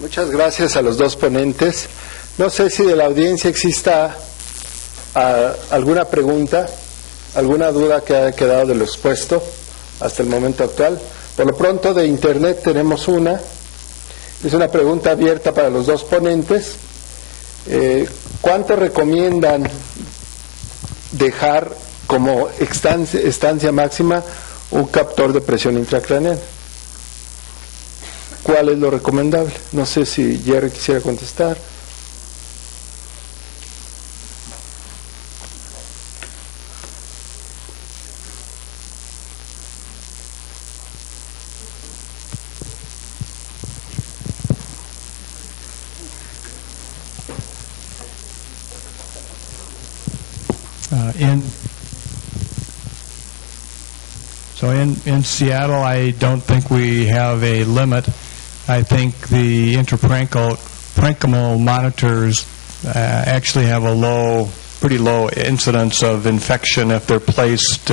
Muchas gracias a los dos ponentes. No sé si de la audiencia exista alguna pregunta, alguna duda que haya quedado de lo expuesto hasta el momento actual. Por lo pronto de Internet tenemos una. Es una pregunta abierta para los dos ponentes. ¿Cuánto recomiendan dejar como estancia máxima un captor de presión intracraneal? ¿Cuál es lo recomendable? No sé si Jerry quisiera contestar. In Seattle, I don't think we have a limit. I think the intraparenchymal monitors actually have a pretty low incidence of infection if they're placed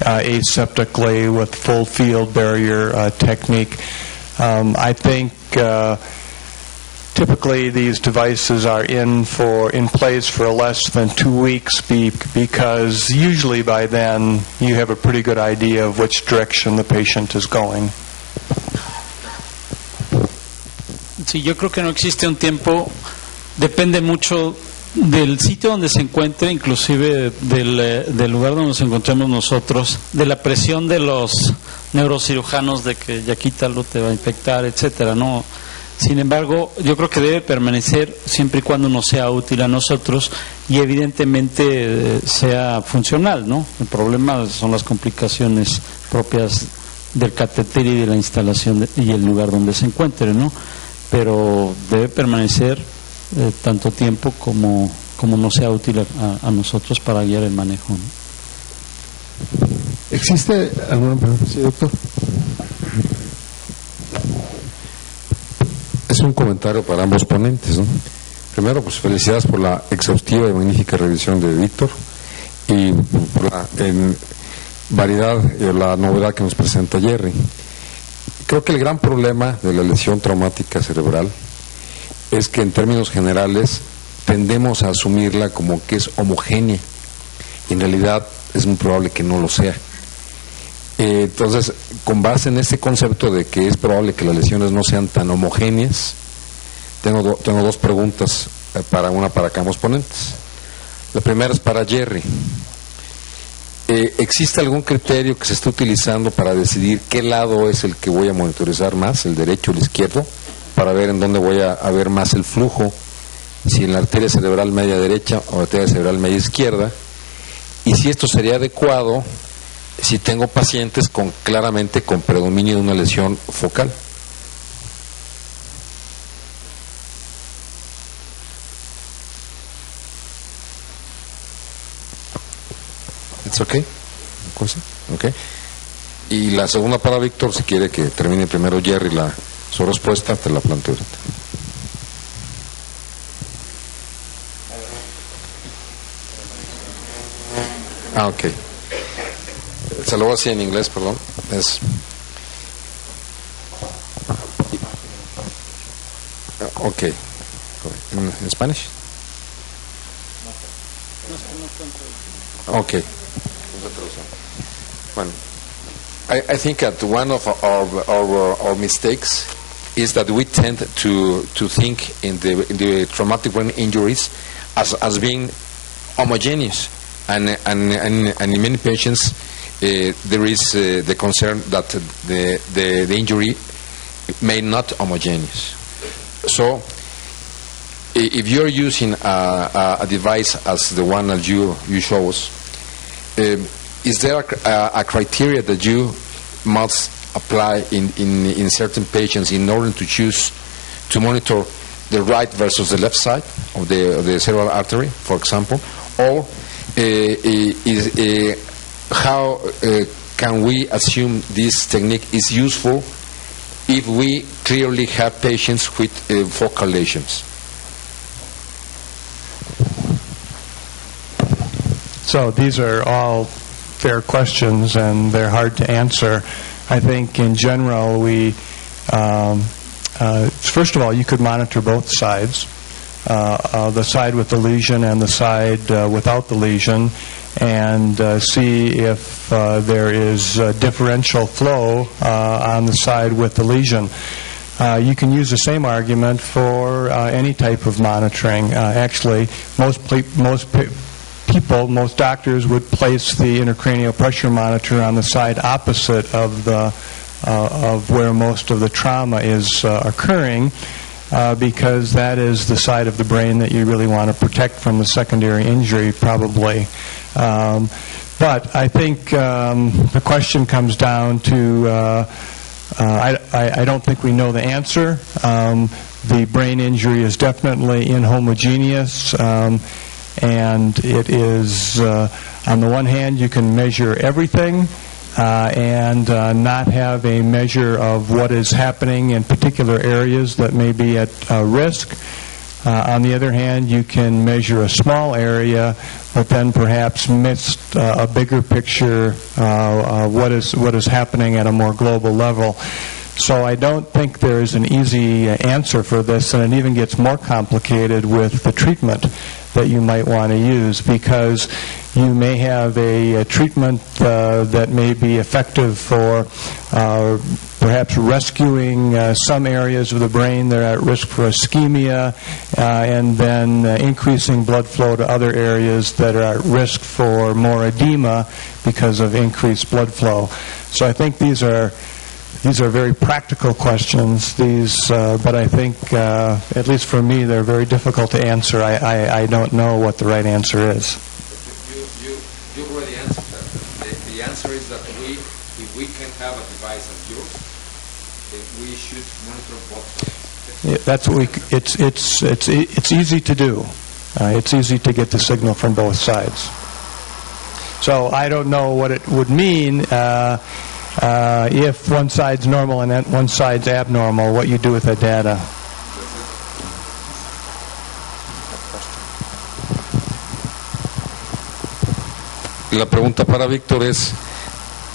aseptically with full field barrier technique. I think typically these devices are in place for less than 2 weeks because usually by then you have a pretty good idea of which direction the patient is going. Sí, yo creo que no existe un tiempo, depende mucho del sitio donde se encuentre, inclusive del lugar donde nos encontremos nosotros, de la presión de los neurocirujanos de que ya quítalo, te va a infectar, etcétera, ¿no? Sin embargo, yo creo que debe permanecer siempre y cuando nos sea útil a nosotros y evidentemente sea funcional, ¿no? El problema son las complicaciones propias del catéter y de la instalación y el lugar donde se encuentre, ¿no? Pero debe permanecer tanto tiempo como nos sea útil a nosotros para guiar el manejo, ¿no? ¿Existe alguna pregunta, sí, doctor? Es un comentario para ambos ponentes, ¿no? Primero, pues felicidades por la exhaustiva y magnífica revisión de Víctor y por la variedad y la novedad que nos presenta Jerry. Creo que el gran problema de la lesión traumática cerebral es que en términos generales tendemos a asumirla como que es homogénea y en realidad es muy probable que no lo sea. Entonces, con base en este concepto de que es probable que las lesiones no sean tan homogéneas, tengo dos preguntas para ambos ponentes. La primera es para Jerry. ¿Existe algún criterio que se esté utilizando para decidir qué lado es el que voy a monitorizar más, el derecho o el izquierdo, para ver en dónde voy a ver más el flujo, si en la arteria cerebral media derecha o la arteria cerebral media izquierda, y si esto sería adecuado si tengo pacientes claramente con predominio de una lesión focal? ¿It's okay? Okay. Y la segunda para Víctor, si quiere que termine primero Jerry su respuesta, te la planteo ahorita. Ok. Se lo voy a decir en inglés, perdón. Ok. ¿En Spanish? Ok. Bueno, I think that one of our mistakes is that we tend to think in the traumatic brain injuries as being homogeneous, and in many patients there is the concern that the injury may not homogeneous. So if you're using a device as the one that you show us, is there a criteria that you must apply in certain patients in order to choose to monitor the right versus the left side of the cerebral artery, for example? Or how can we assume this technique is useful if we clearly have patients with focal lesions? So these are all fair questions, and they're hard to answer. I think in general we First of all, you could monitor both sides, the side with the lesion and the side without the lesion, and see if there is differential flow on the side with the lesion. You can use the same argument for any type of monitoring. Actually, most doctors would place the intracranial pressure monitor on the side opposite of where most of the trauma is occurring, because that is the side of the brain that you really want to protect from the secondary injury, probably. But I think the question comes down to I don't think we know the answer. The brain injury is definitely inhomogeneous, and it is, on the one hand, you can measure everything and not have a measure of what is happening in particular areas that may be at risk. On the other hand, you can measure a small area, but then perhaps miss a bigger picture, what is happening at a more global level. So I don't think there is an easy answer for this, and it even gets more complicated with the treatment that you might want to use, because you may have a treatment that may be effective for perhaps rescuing some areas of the brain that are at risk for ischemia, and then increasing blood flow to other areas that are at risk for more edema because of increased blood flow. So I think these are very practical questions. But I think, at least for me, they're very difficult to answer. I don't know what the right answer is. You already answered that. The answer is that if we can have a device like yours, we should monitor both sides. Yeah, that's what it's easy to do. It's easy to get the signal from both sides. So I don't know what it would mean if one side's normal and one side's abnormal, what you do with the data. La pregunta para Víctor es,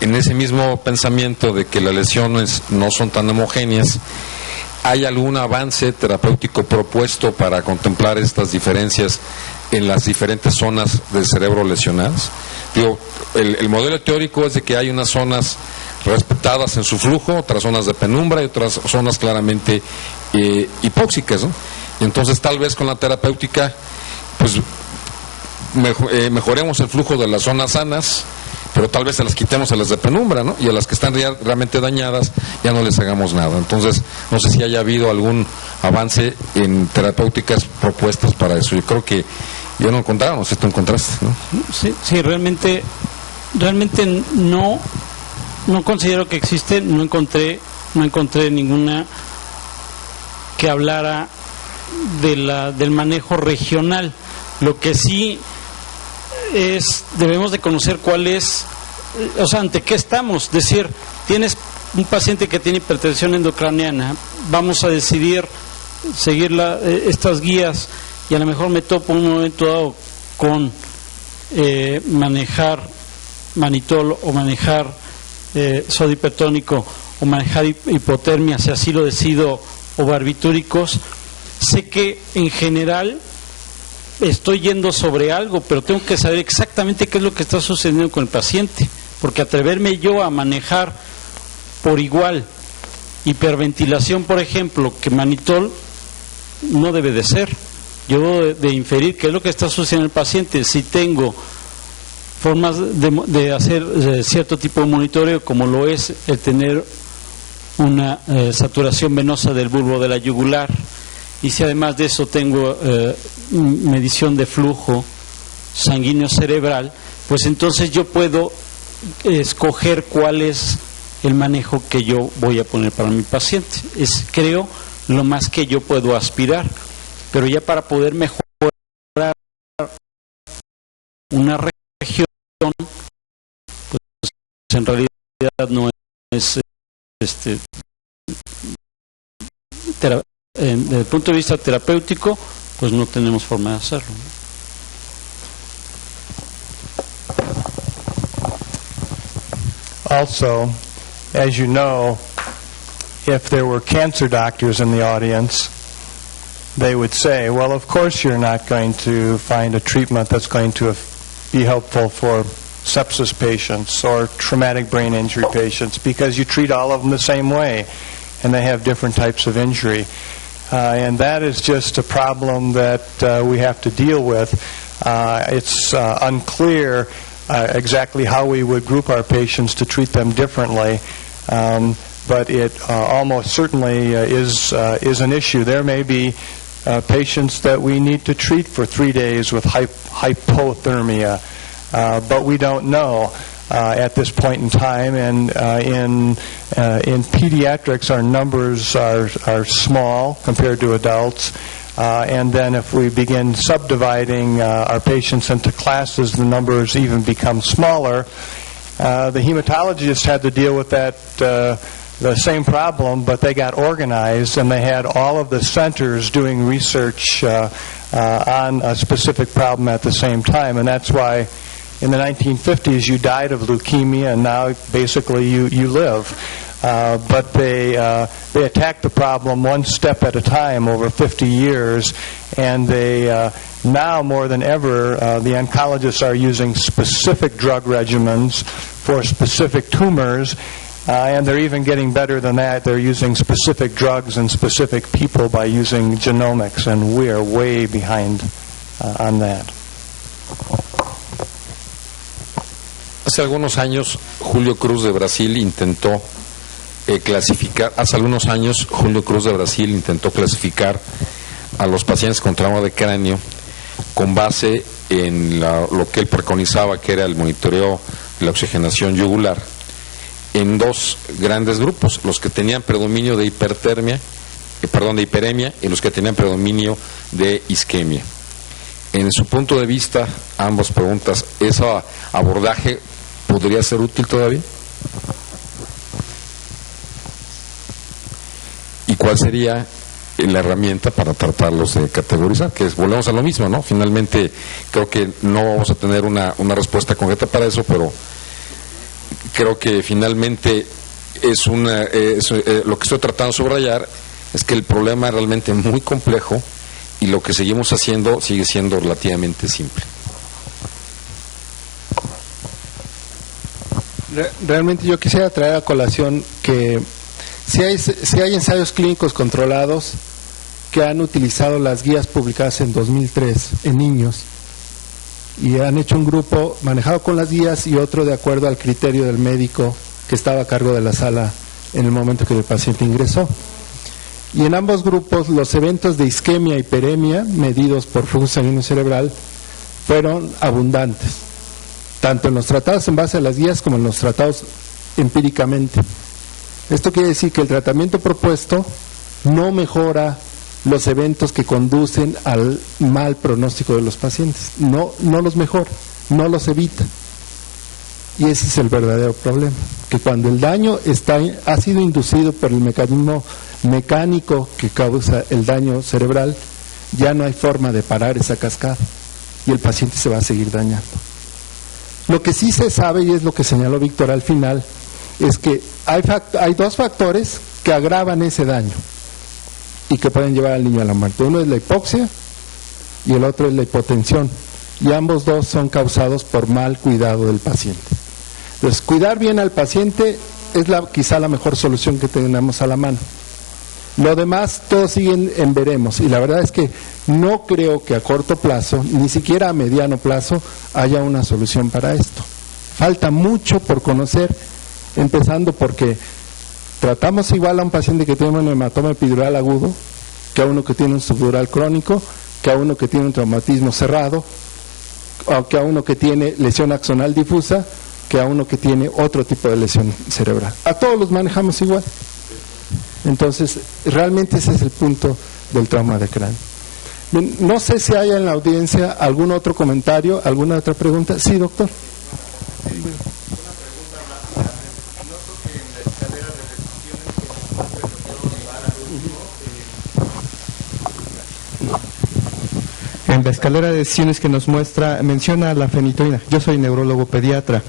en ese mismo pensamiento de que las lesiones no son tan homogéneas, ¿hay algún avance terapéutico propuesto para contemplar estas diferencias en las diferentes zonas del cerebro lesionadas? Digo, el modelo teórico es de que hay unas zonas respetadas en su flujo, otras zonas de penumbra y otras zonas claramente hipóxicas, ¿no? Y entonces tal vez con la terapéutica pues mejoremos el flujo de las zonas sanas, pero tal vez se las quitemos a las de penumbra, ¿no? Y a las que están realmente dañadas ya no les hagamos nada. Entonces no sé si haya habido algún avance en terapéuticas propuestas para eso. Yo creo que ya no encontraron, no sé si tú encontraste, ¿no? Sí, realmente no considero que existe, no encontré ninguna que hablara del manejo regional. Lo que sí es, debemos de conocer cuál es, o sea, ante qué estamos. Es decir, tienes un paciente que tiene hipertensión endocraniana, vamos a decidir seguir estas guías, y a lo mejor me topo en un momento dado con manejar manitol o manejar sodio hipertónico o manejar hipotermia, si así lo decido, o barbitúricos. Sé que en general estoy yendo sobre algo, pero tengo que saber exactamente qué es lo que está sucediendo con el paciente, porque atreverme yo a manejar por igual hiperventilación, por ejemplo, que manitol, no debe de ser. Yo debo de inferir qué es lo que está sucediendo en el paciente. Si tengo formas de hacer cierto tipo de monitoreo, como lo es el tener una saturación venosa del bulbo de la yugular, y si además de eso tengo medición de flujo sanguíneo cerebral, pues entonces yo puedo escoger cuál es el manejo que yo voy a poner para mi paciente. Es, creo, lo más que yo puedo aspirar, pero ya para poder mejorar una región, pues en realidad no es desde el punto de vista terapéutico, pues no tenemos forma de hacerlo. Also, as you know, if there were cancer doctors in the audience, they would say, well, of course you're not going to find a treatment that's going to be helpful for sepsis patients or traumatic brain injury patients because you treat all of them the same way and they have different types of injury. And that is just a problem that we have to deal with. It's unclear exactly how we would group our patients to treat them differently, but it almost certainly is an issue. There may be patients that we need to treat for 3 days with hypothermia, but we don't know at this point in time. And in pediatrics, our numbers are small compared to adults. And then if we begin subdividing our patients into classes, the numbers even become smaller. The hematologists had to deal with that the same problem, but they got organized and they had all of the centers doing research on a specific problem at the same time. And that's why in the 1950s you died of leukemia and now basically you live. But they attacked the problem one step at a time over 50 years, and they now more than ever the oncologists are using specific drug regimens for specific tumors. And they're even getting better than that. They're using specific drugs in specific people by using genomics, and we are way behind on that. Hace algunos años, Julio Cruz de Brasil intentó clasificar a los pacientes con trauma de cráneo con base en lo que él preconizaba, que era el monitoreo de la oxigenación yugular, en dos grandes grupos, los que tenían predominio de hiperemia y los que tenían predominio de isquemia. En su punto de vista, ambas preguntas, ¿ese abordaje podría ser útil todavía? ¿Y cuál sería la herramienta para tratarlos de categorizar? Que volvemos a lo mismo, ¿no? Finalmente, creo que no vamos a tener una respuesta concreta para eso, pero creo que finalmente lo que estoy tratando de subrayar es que el problema es realmente muy complejo y lo que seguimos haciendo sigue siendo relativamente simple. Realmente yo quisiera traer a colación que si hay ensayos clínicos controlados que han utilizado las guías publicadas en 2003 en niños y han hecho un grupo manejado con las guías y otro de acuerdo al criterio del médico que estaba a cargo de la sala en el momento que el paciente ingresó. Y en ambos grupos los eventos de isquemia y hiperemia medidos por flujo sanguíneo cerebral fueron abundantes, tanto en los tratados en base a las guías como en los tratados empíricamente. Esto quiere decir que el tratamiento propuesto no mejora los eventos que conducen al mal pronóstico de los pacientes. No los mejora, no los evita. Y ese es el verdadero problema, que cuando el daño ha sido inducido por el mecanismo mecánico que causa el daño cerebral, ya no hay forma de parar esa cascada y el paciente se va a seguir dañando. Lo que sí se sabe, y es lo que señaló Víctor al final, es que hay dos factores que agravan ese daño y que pueden llevar al niño a la muerte. Uno es la hipoxia y el otro es la hipotensión, y ambos dos son causados por mal cuidado del paciente. Entonces, cuidar bien al paciente es quizá la mejor solución que tenemos a la mano. Lo demás, todos siguen en veremos, y la verdad es que no creo que a corto plazo, ni siquiera a mediano plazo, haya una solución para esto. Falta mucho por conocer, empezando porque tratamos igual a un paciente que tiene un hematoma epidural agudo, que a uno que tiene un subdural crónico, que a uno que tiene un traumatismo cerrado, o que a uno que tiene lesión axonal difusa, que a uno que tiene otro tipo de lesión cerebral. A todos los manejamos igual. Entonces, realmente ese es el punto del trauma de cráneo. Bien, no sé si hay en la audiencia algún otro comentario, alguna otra pregunta. Sí, doctor. En la escalera de decisiones que nos muestra, menciona la fenitoína. Yo soy neurólogo pediatra.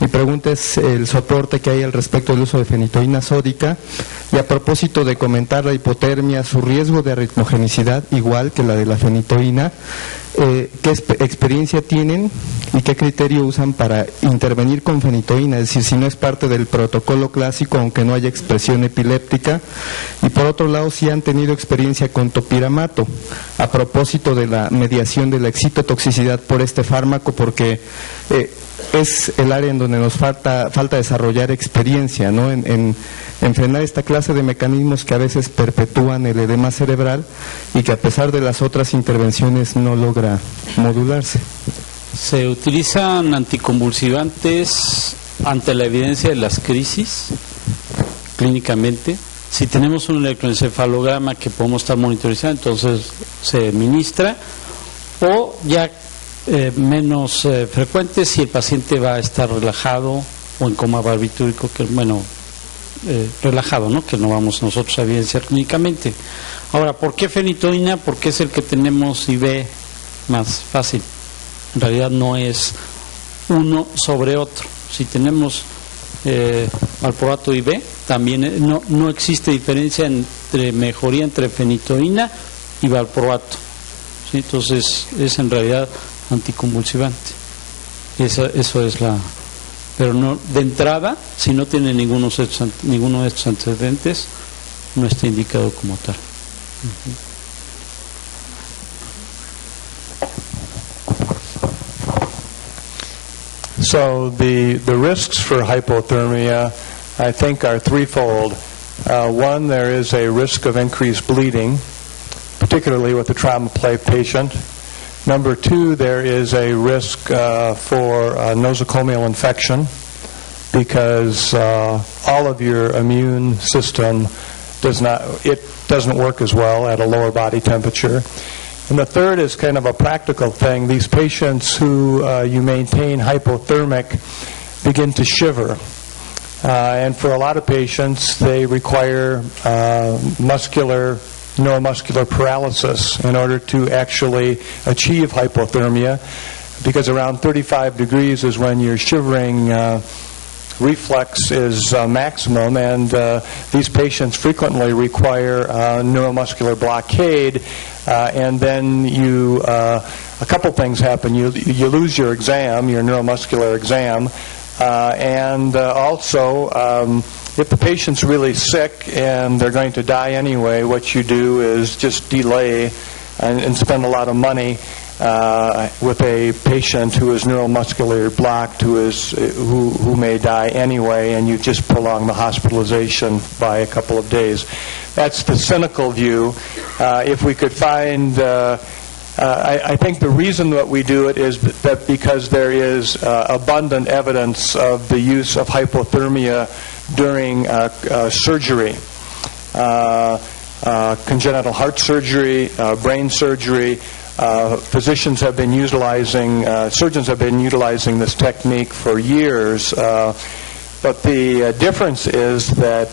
Mi pregunta es el soporte que hay al respecto del uso de fenitoína sódica y a propósito de comentar la hipotermia, su riesgo de arritmogenicidad, igual que la de la fenitoína, ¿qué experiencia tienen y qué criterio usan para intervenir con fenitoína? Es decir, si no es parte del protocolo clásico, aunque no haya expresión epiléptica. Y por otro lado, si han tenido experiencia con topiramato, a propósito de la mediación de la excitotoxicidad por este fármaco, porque es el área en donde nos falta desarrollar experiencia, ¿no? En frenar esta clase de mecanismos que a veces perpetúan el edema cerebral y que a pesar de las otras intervenciones no logra modularse. Se utilizan anticonvulsivantes ante la evidencia de las crisis, clínicamente. Si tenemos un electroencefalograma que podemos estar monitorizando, entonces se administra, o ya menos frecuente si el paciente va a estar relajado o en coma barbitúrico, que relajado, ¿no? Que no vamos nosotros a evidenciar clínicamente. Ahora, ¿por qué fenitoína? Porque es el que tenemos y ve más fácil. En realidad no es uno sobre otro. Si tenemos valproato y B, también no existe diferencia entre mejoría entre fenitoína y valproato. ¿Sí? Entonces es en realidad anticonvulsivante. Eso es la... Pero no, de entrada, si no tiene ninguno de estos antecedentes, no está indicado como tal. So the risks for hypothermia, I think, are threefold. One, there is a risk of increased bleeding, particularly with the trauma plague patient. Number two, there is a risk for nosocomial infection because all of your immune system doesn't work as well at a lower body temperature. And the third is kind of a practical thing. These patients who you maintain hypothermic begin to shiver. And for a lot of patients, they require neuromuscular paralysis in order to actually achieve hypothermia, because around 35 degrees is when your shivering reflex is maximum, and these patients frequently require neuromuscular blockade, and then a couple things happen. You lose your exam, your neuromuscular exam, and also if the patient's really sick and they're going to die anyway, what you do is just delay and spend a lot of money with a patient who is neuromuscularly blocked, who may die anyway, and you just prolong the hospitalization by a couple of days. That's the cynical view. If we could find... I think the reason that we do it is that because there is abundant evidence of the use of hypothermia during surgery, congenital heart surgery, brain surgery. Surgeons have been utilizing this technique for years, but the difference is that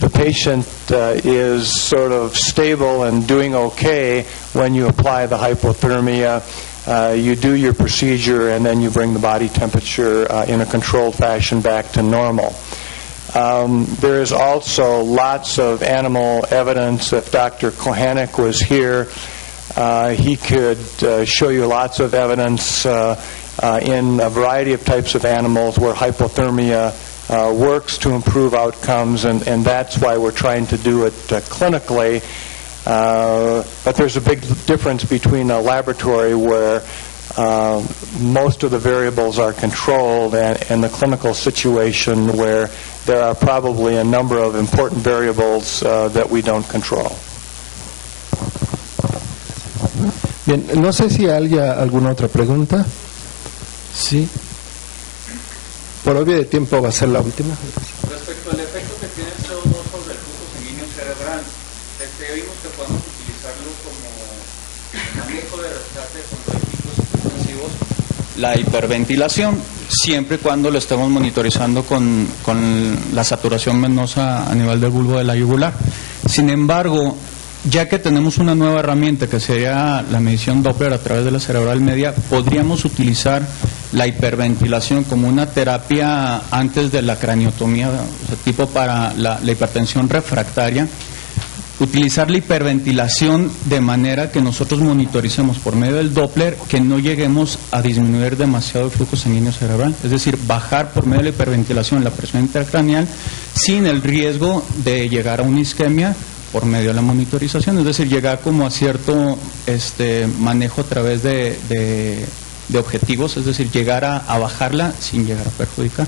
the patient is sort of stable and doing okay when you apply the hypothermia. You do your procedure and then you bring the body temperature in a controlled fashion back to normal. There is also lots of animal evidence. If Dr. Kohanek was here, he could show you lots of evidence in a variety of types of animals where hypothermia works to improve outcomes, and that's why we're trying to do it clinically. But there's a big difference between a laboratory where most of the variables are controlled and the clinical situation where there are probably a number of important variables that we don't control. Bien, no sé si hay alguna otra pregunta. Sí. Por obvio de tiempo va a ser la última. Respecto al efecto que tiene el CO2 sobre el flujo sanguíneo cerebral, vimos que podemos utilizarlo como manejo de rescate contra picos intensivos. La hiperventilación, siempre y cuando lo estemos monitorizando con la saturación venosa a nivel del bulbo de la yugular. Sin embargo, ya que tenemos una nueva herramienta que sería la medición Doppler a través de la cerebral media, podríamos utilizar la hiperventilación como una terapia antes de la craniotomía, o sea, tipo para la hipertensión refractaria. Utilizar la hiperventilación de manera que nosotros monitoricemos por medio del Doppler que no lleguemos a disminuir demasiado el flujo sanguíneo cerebral, es decir, bajar por medio de la hiperventilación la presión intracraneal sin el riesgo de llegar a una isquemia por medio de la monitorización, es decir, llegar como a cierto manejo a través de objetivos, es decir, llegar a bajarla sin llegar a perjudicar.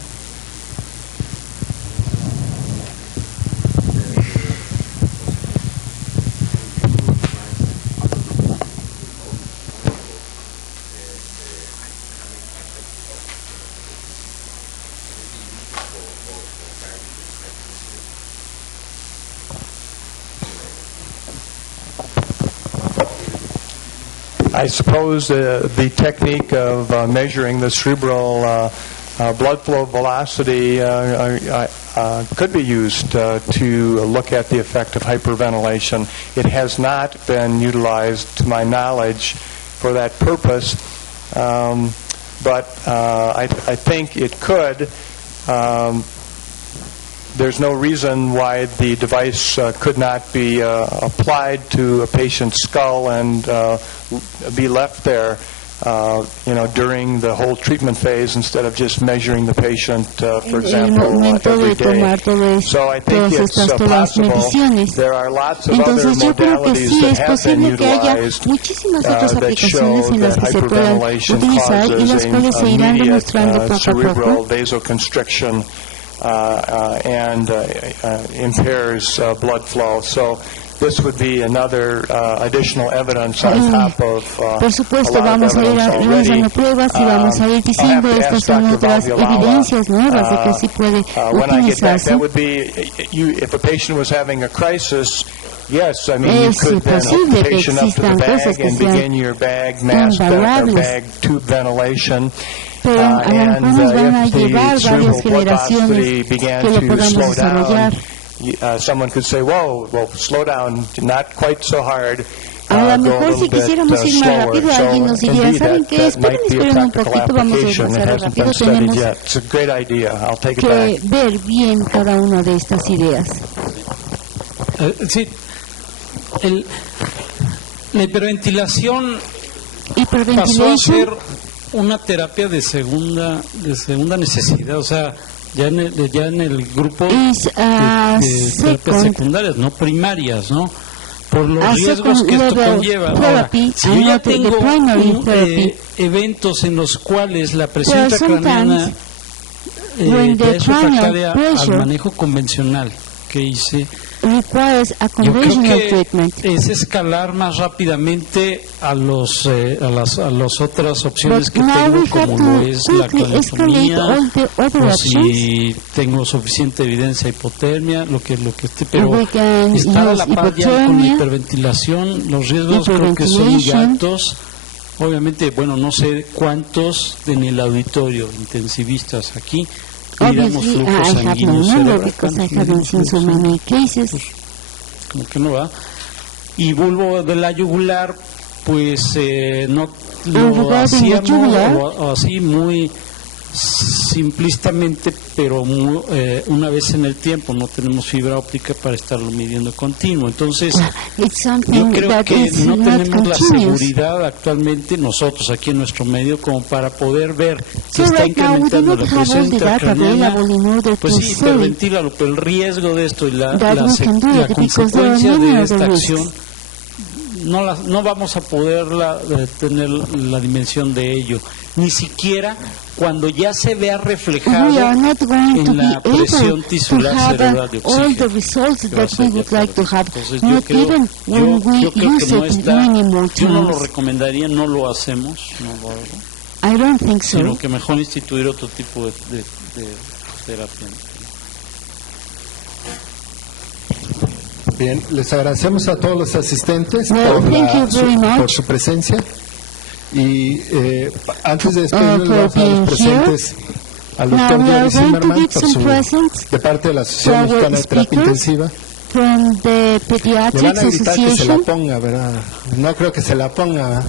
I suppose the technique of measuring the cerebral blood flow velocity could be used to look at the effect of hyperventilation. It has not been utilized, to my knowledge, for that purpose, but I think it could. There's no reason why the device could not be applied to a patient's skull and be left there, during the whole treatment phase instead of just measuring the patient, for example, every day. So I think it's possible. There are lots of other modalities that have been utilized that show that hyperventilation causes immediate cerebral vasoconstriction and impairs blood flow. So this would be another additional evidence on top of Por supuesto, vamos a ir realizando pruebas y vamos a ir diciendo estas son otras evidencias nuevas de que sí puede utilizarse. That would be, if a patient was having a crisis, yes, I mean, you could then hook the patient up to the bag and begin your bag mask or bag tube ventilation. Pero a lo mejor nos van a llevar varias generaciones que lo podamos desarrollar. Someone could say, whoa, well, slow down, not quite so hard. A lo mejor si quisiéramos ir más rápido, alguien nos diría, ¿saben qué? Esperen un poquito, vamos a demasiado rápido. Tenemos que ver bien cada una de estas ideas. Sí, la hiperventilación pasó a ser una terapia de segunda necesidad, o sea, ya en el grupo de terapias secundarias, no primarias, ¿no? Por los riesgos que esto conlleva. Ahora, si yo ya tengo eventos en los cuales la presión intracraneana ya es refractaria al manejo convencional que hice, yo creo que es escalar más rápidamente a las otras opciones que tengo, como lo es la craniotomía, o si tengo suficiente evidencia de hipotermia, lo que esté, pero estar a la par ya con la hiperventilación, los riesgos creo que son muy altos. Obviamente, bueno, no sé cuántos en el auditorio intensivistas aquí Obviously, I have no number because I haven't seen so many cases. Como que no va. Y bulbo de la yugular, pues no lo hacíamos o así muy simplistamente, pero una vez en el tiempo. No tenemos fibra óptica para estarlo midiendo continuo. Entonces, yo creo que no tenemos la seguridad actualmente nosotros aquí en nuestro medio como para poder ver si está incrementando la presión intracraneana. Pues sí, hiperventílalo, pero el riesgo de esto y la consecuencia de esta acción no vamos a poder tener la dimensión de ello, ni siquiera cuando ya se vea reflejado en la presión tisular cerebral de oxígeno. Entonces yo creo que no está, yo no lo recomendaría, no lo hacemos, no lo hago, sino que mejor instituir otro tipo de terapia. Bien, les agradecemos a todos los asistentes por su presencia. Y antes de despedirnos, vamos a los presentes al doctor Jerry Zimmerman de parte de la Asociación Mexicana de Terapia Intensiva. from the Pediatrics Le van a gritar que se la Association. ponga, ¿verdad? No creo que se la ponga, ¿verdad?